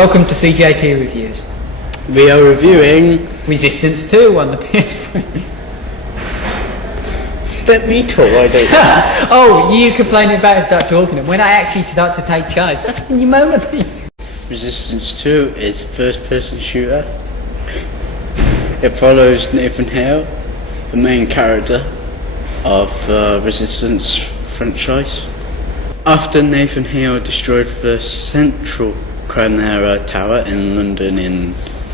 Welcome to CJT Reviews. We are reviewing Resistance 2 on the PS3. Let me talk, I don't. Oh, you complaining about it, start talking, and when I actually start to take charge, that's when you moan at me. Resistance 2 is a first-person shooter. It follows Nathan Hale, the main character of Resistance franchise. After Nathan Hale destroyed the central Chimera Tower in London in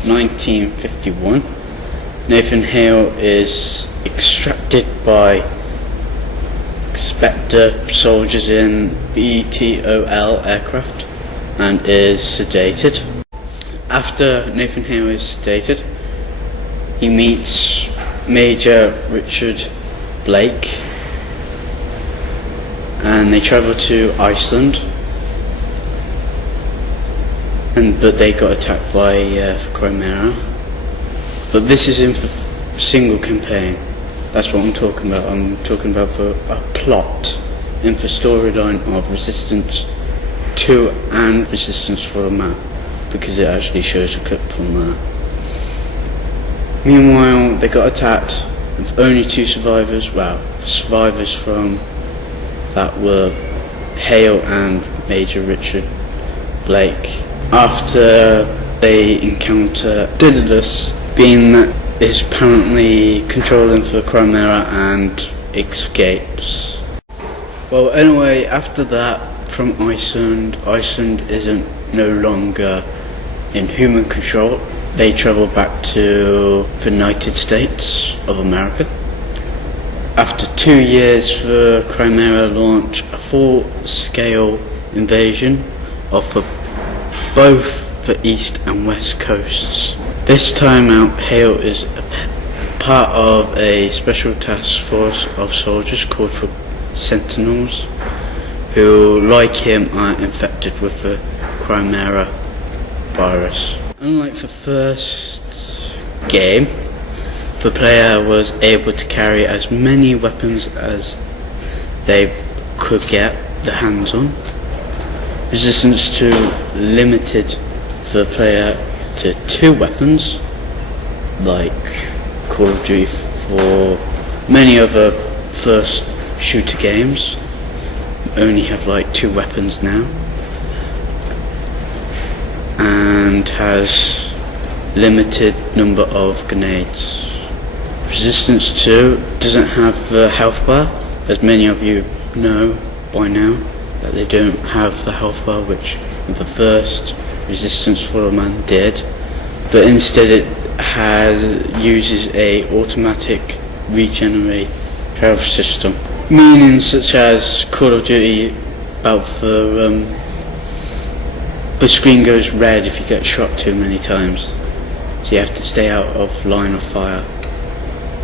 1951, Nathan Hale is extracted by Spectre soldiers in VTOL aircraft and is sedated. After Nathan Hale is sedated, he meets Major Richard Blake and they travel to Iceland, but they got attacked by Chimera. But this is in for single campaign. That's what I'm talking about. I'm talking about for a plot in the storyline of Resistance 2 and Resistance for a map, because it actually shows a clip from there. Meanwhile, they got attacked with only 2 survivors. Well, survivors from that were Hale and Major Richard Blake. After they encounter Daedalus, being that is apparently controlling for Chimera and escapes. Well, anyway, after that, from Iceland isn't no longer in human control. They travel back to the United States of America. After 2 years, the Chimera launch a full-scale invasion of both the east and west coasts. This time out, Hale is a part of a special task force of soldiers called the Sentinels, who, like him, are infected with the Chimera virus. Unlike the first game, the player was able to carry as many weapons as they could get their hands on. Resistance 2 limited the player to 2 weapons, like Call of Duty for many other first shooter games. Only have like 2 weapons now, and has limited number of grenades. Resistance 2 doesn't have the health bar, as many of you know by now that they don't have the health bar which the first Resistance for a Man did, but instead it uses a automatic regenerate health system, meaning such as Call of Duty about the screen goes red if you get shot too many times, so you have to stay out of line of fire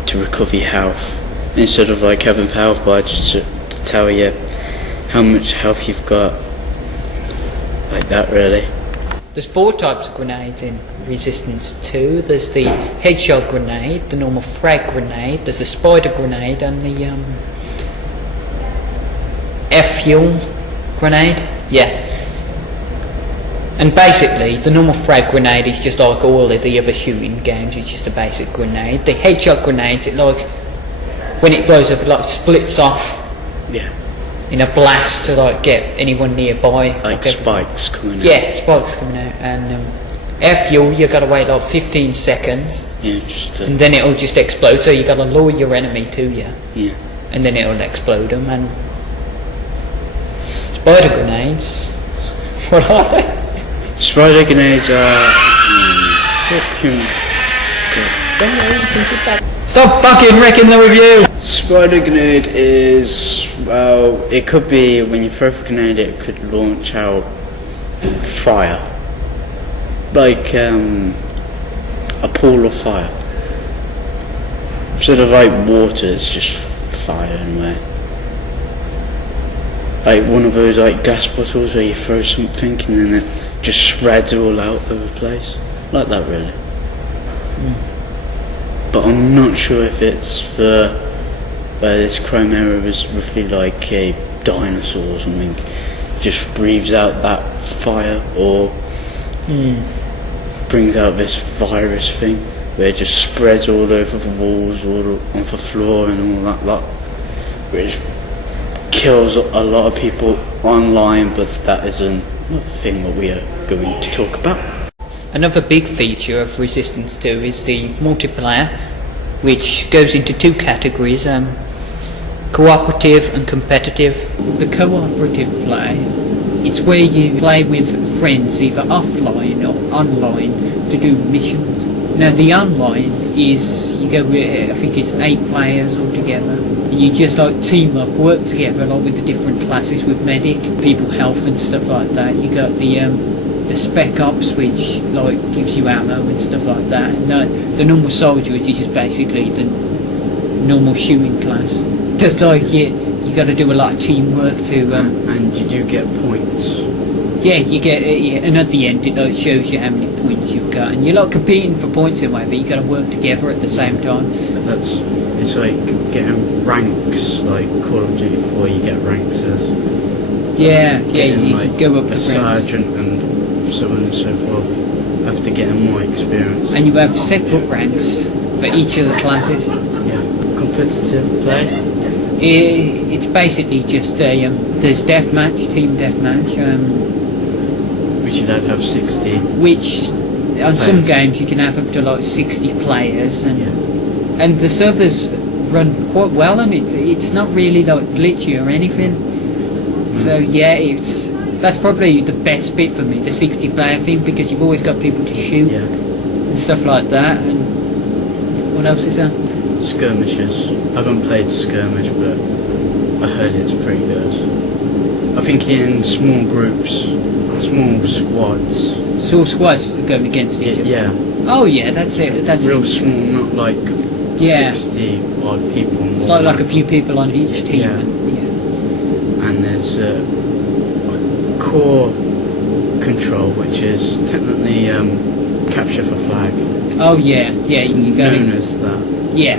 to recover your health, instead of like having the health bar just to tell you how much health you've got, like that really. There's 4 types of grenades in Resistance 2. There's the headshot grenade, the normal frag grenade, there's the spider grenade, and the F-fuel grenade. Yeah. And basically, the normal frag grenade is just like all of the other shooting games. It's just a basic grenade. The headshot grenades, it like when it blows up, it like splits off. Yeah. In a blast to like get anyone nearby. Like spikes coming out. Yeah, spikes coming out. And F-fuel, you gotta wait like 15 seconds. Yeah, and then it'll just explode. So you gotta lure your enemy to you. Yeah. And then it'll explode them. And spider grenades. What are they? Spider grenades are fucking good. Stop fucking wrecking the review! Spider grenade is, well, it could be when you throw a grenade it could launch out fire. Like a pool of fire. Instead of like water, it's just fire in a way. Like one of those like glass bottles where you throw something and then it just spreads all out over the place. Like that really. But I'm not sure if it's where this Chimera is roughly like a dinosaur or something, just breathes out that fire, or brings out this virus thing where it just spreads all over the walls, all on the floor and all that lot, which kills a lot of people online, but that isn't a thing that we are going to talk about. Another big feature of Resistance 2 is the multiplayer, which goes into two categories, cooperative and competitive. The cooperative play, it's where you play with friends either offline or online to do missions. Now the online is, you go with, I think it's 8 players altogether. You just like team up, work together like with the different classes, with medic, people health and stuff like that. You got the spec ops, which like gives you ammo and stuff like that. And the normal soldier, which is just basically the normal shooting class. Just like you got to do a lot of teamwork to. And you do get points. Yeah, you get and at the end it like shows you how many points you've got, and you're not competing for points in a way, but you got to work together at the same time. It's like getting ranks, like Call of Duty 4. You get ranks as you like could go up a to sergeant and so on and so forth. After getting more experience, and you have separate ranks for each of the classes. Yeah, competitive play. It's basically just there's deathmatch, team deathmatch, which you'd have 60. Which on players. Some games you can have up to like 60 players, and the servers run quite well, and it's not really like glitchy or anything. So yeah, that's probably the best bit for me, the 60 player thing, because you've always got people to shoot and stuff like that. And what else is there? Skirmishes. I haven't played Skirmish, but I heard it's pretty good. I think in small groups, small squads. So squads going against each other? Yeah. Oh yeah, that's it. That's real small, not like 60 odd people. Like a few people on each team. Yeah. And there's a core control, which is technically capture the flag. Oh yeah, it's you got known as that. Yeah.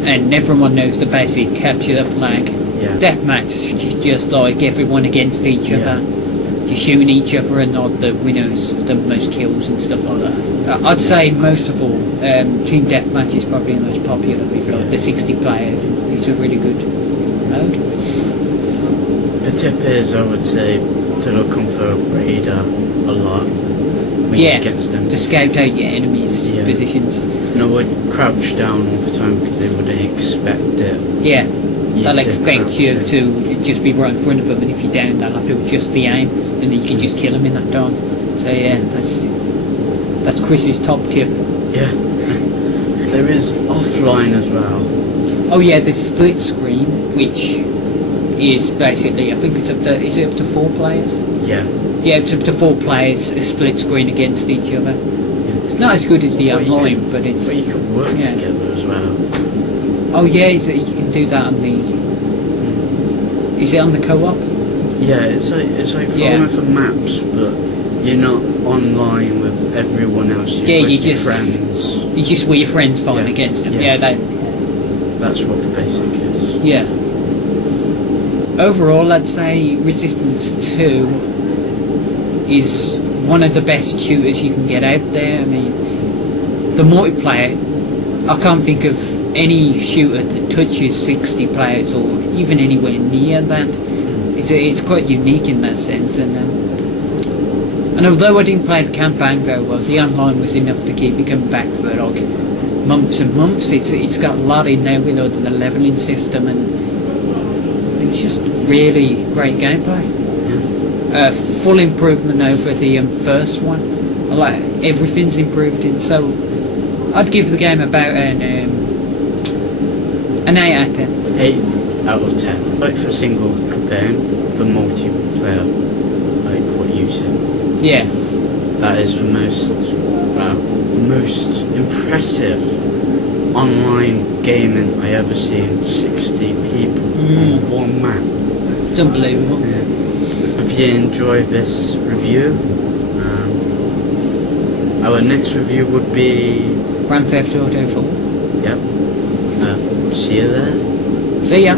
And everyone knows the basic capture the flag. Yeah. Deathmatch is just like everyone against each other, just shooting each other, and not the winners the most kills and stuff like that. I'd say most of all, team deathmatch is probably the most popular with like the 60 players. It's a really good mode. The tip is, I would say, to look on for a radar a lot when you're against them. To scout out your enemies' positions. And I would crouch down all the time because they wouldn't expect it. Yeah, they'll expect you to just be right in front of them, and if you're down, they'll have to adjust the aim, and then you can just kill them in that time. So yeah, that's Chris's top tip. Yeah. There is offline as well. Oh yeah, the split screen, which is basically, I think it's is it up to 4 players? Yeah. Yeah, it's up to 4 players, a split screen against each other. It's not as good as the online, but it's... But you can work together as well. Oh yeah, you can do that on the... Is it on the co-op? Yeah, it's like following for maps, but you're not online with everyone else. You're with your friends. You just with your friends fighting against them. Yeah, that's what the basic is. Yeah. Overall, I'd say Resistance 2 is one of the best shooters you can get out there. I mean, the multiplayer, I can't think of any shooter that touches 60 players or even anywhere near that. It's quite unique in that sense, and although I didn't play the campaign very well, the online was enough to keep me coming back for like months and months. It's got a lot in there with the leveling system, and it's just really great gameplay. Full improvement over the first one. Everything's improved in, so I'd give the game about an 8 out of 10. 8 out of 10. Like for single comparing, for multiplayer, like what you said. Yeah. That is the most impressive online gaming I ever seen. 60 people on one map. It's unbelievable. Hope you enjoy this review. Our next review would be Grand Theft Auto 4. Yep. See you there. See ya.